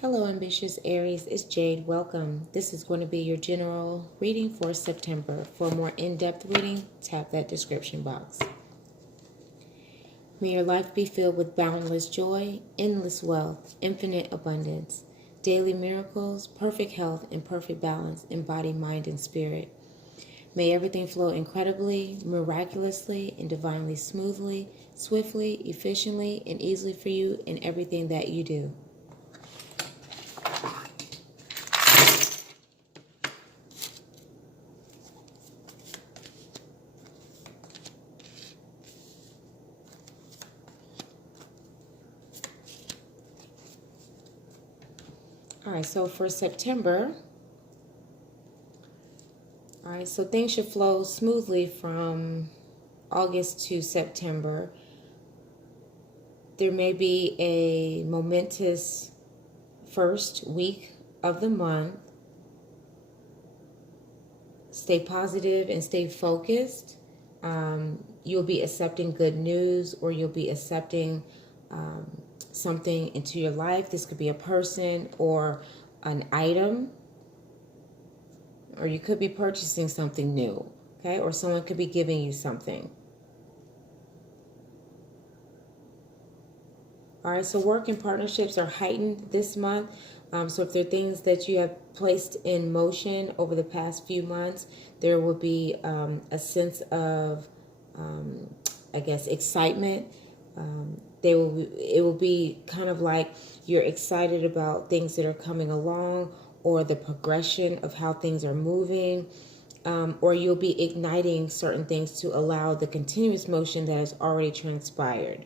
Hello, ambitious Aries. It's Jade. Welcome. This is going to be your general reading for September. For a more in-depth reading, tap that description box. May your life be filled with boundless joy, endless wealth, infinite abundance, daily miracles, perfect health, and perfect balance in body, mind, and spirit. May everything flow incredibly, miraculously, and divinely smoothly, swiftly, efficiently, and easily for you in everything that you do. All right, so for September, all right, so things should flow smoothly from August to September. There may be a momentous first week of the month. Stay positive and stay focused. You'll be accepting good news, or you'll be accepting something into your life. This could be a person or an item, or you could be purchasing something new, okay? Or someone could be giving you something. All right, so work and partnerships are heightened this month. So if there are things that you have placed in motion over the past few months, there will be a sense of, I guess, excitement. It will be kind of like you're excited about things that are coming along, or the progression of how things are moving, or you'll be igniting certain things to allow the continuous motion that has already transpired.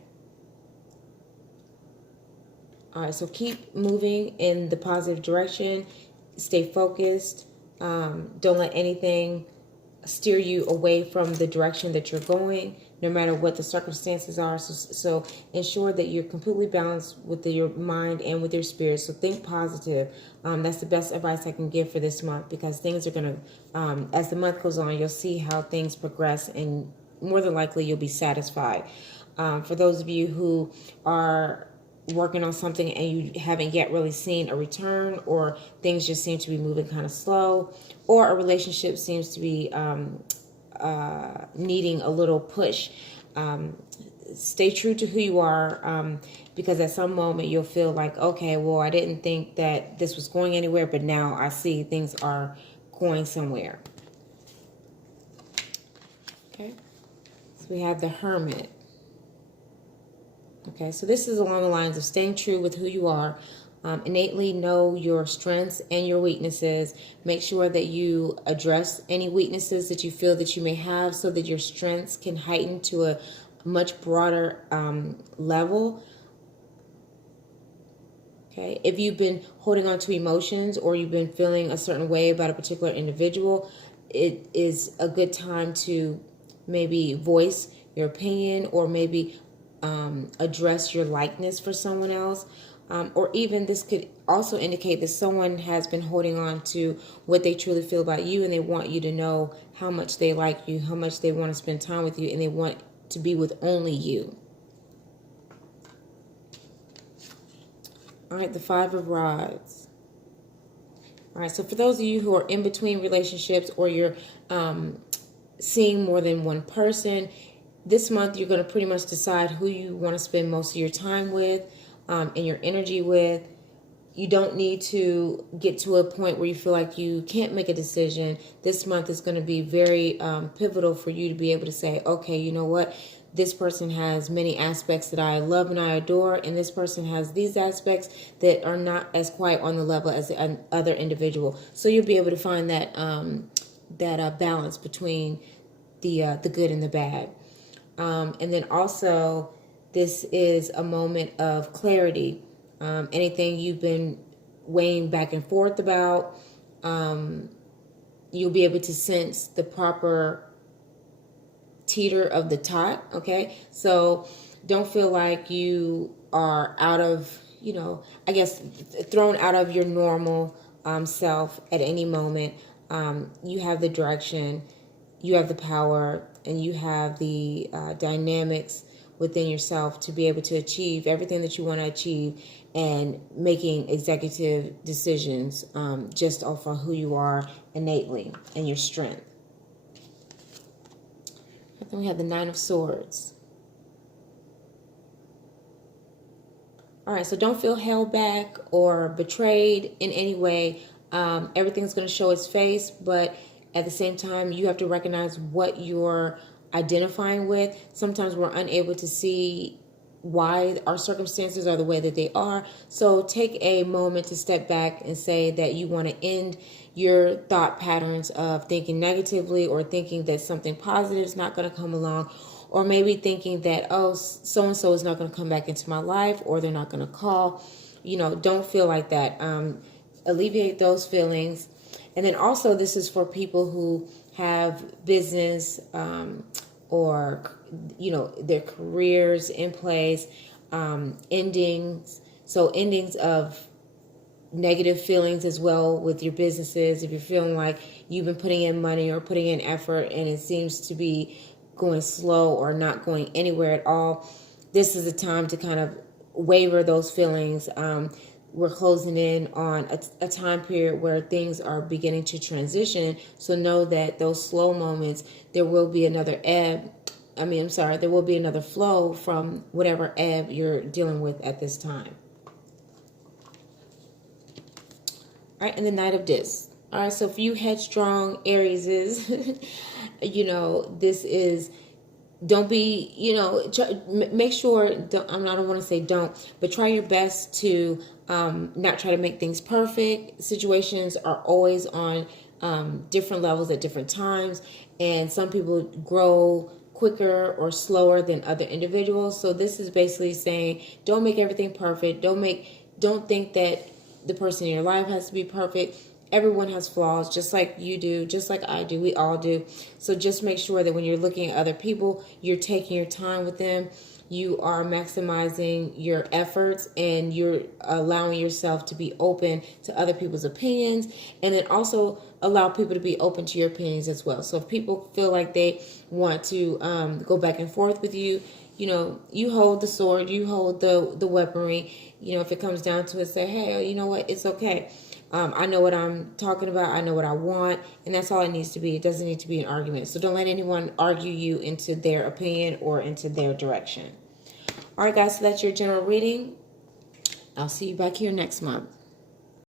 All right, so keep moving in the positive direction. Stay focused. Don't let anything steer you away from the direction that you're going, no matter what the circumstances are. So ensure that you're completely balanced with your mind and with your spirit. So think positive. That's the best advice I can give for this month, because things are going to, as the month goes on, you'll see how things progress, and more than likely you'll be satisfied. For those of you who are working on something and you haven't yet really seen a return, or things just seem to be moving kind of slow, or a relationship seems to be needing a little push, stay true to who you are, because at some moment you'll feel like, okay, well, I didn't think that this was going anywhere, but now I see things are going somewhere. Okay, so we have the Hermit. Okay, so this is along the lines of staying true with who you are. Innately know your strengths and your weaknesses. Make sure that you address any weaknesses that you feel that you may have, so that your strengths can heighten to a much broader level. Okay, if you've been holding on to emotions, or you've been feeling a certain way about a particular individual, it is a good time to maybe voice your opinion, or maybe address your likeness for someone else. Or even this could also indicate that someone has been holding on to what they truly feel about you, and they want you to know how much they like you, how much they want to spend time with you, and they want to be with only you. All right, the Five of Rods. All right, so for those of you who are in between relationships, or you're seeing more than one person, this month you're going to pretty much decide who you want to spend most of your time with, and your energy with. You don't need to get to a point where you feel like you can't make a decision. This month is going to be very pivotal for you to be able to say, okay, you know what? This person has many aspects that I love and I adore, and this person has these aspects that are not as quite on the level as the other individual. So you'll be able to find that balance between the good and the bad. And then also, this is a moment of clarity. Anything you've been weighing back and forth about, you'll be able to sense the proper teeter of the tot, okay? So don't feel like you are out of, I guess, thrown out of your normal self at any moment. You have the direction, you have the power, and you have the dynamics within yourself to be able to achieve everything that you want to achieve, and making executive decisions just off of who you are innately and your strength. Then we have the Nine of Swords. All right, so don't feel held back or betrayed in any way. Everything's going to show its face, but at the same time, you have to recognize what you're identifying with. Sometimes we're unable to see why our circumstances are the way that they are. So take a moment to step back and say that you want to end your thought patterns of thinking negatively, or thinking that something positive is not going to come along, or maybe thinking that, oh, so-and-so is not going to come back into my life, or they're not going to call. Don't feel like that. Alleviate those feelings. And then also, this is for people who have business or, their careers in place, endings. So endings of negative feelings as well with your businesses. If you're feeling like you've been putting in money or putting in effort and it seems to be going slow or not going anywhere at all, this is a time to kind of waver those feelings. We're closing in on a time period where things are beginning to transition. So know that those slow moments, there will be another there will be another flow from whatever ebb you're dealing with at this time. All right, and the Knight of Discs. All right, so for you headstrong Aries is, this is, don't be, make sure, I don't want to say don't, but try your best to not try to make things perfect. Situations are always on different levels at different times, and some people grow quicker or slower than other individuals. So this is basically saying, don't make everything perfect. Don't think that the person in your life has to be perfect. Everyone has flaws, just like you do, just like I do. We all do. So just make sure that when you're looking at other people, you're taking your time with them. You are maximizing your efforts, and you're allowing yourself to be open to other people's opinions, and then also allow people to be open to your opinions as well. So if people feel like they want to go back and forth with you, you hold the sword, you hold the weaponry. If it comes down to it, say, hey, you know what? It's okay. I know what I'm talking about. I know what I want. And that's all it needs to be. It doesn't need to be an argument. So don't let anyone argue you into their opinion or into their direction. All right, guys. So that's your general reading. I'll see you back here next month.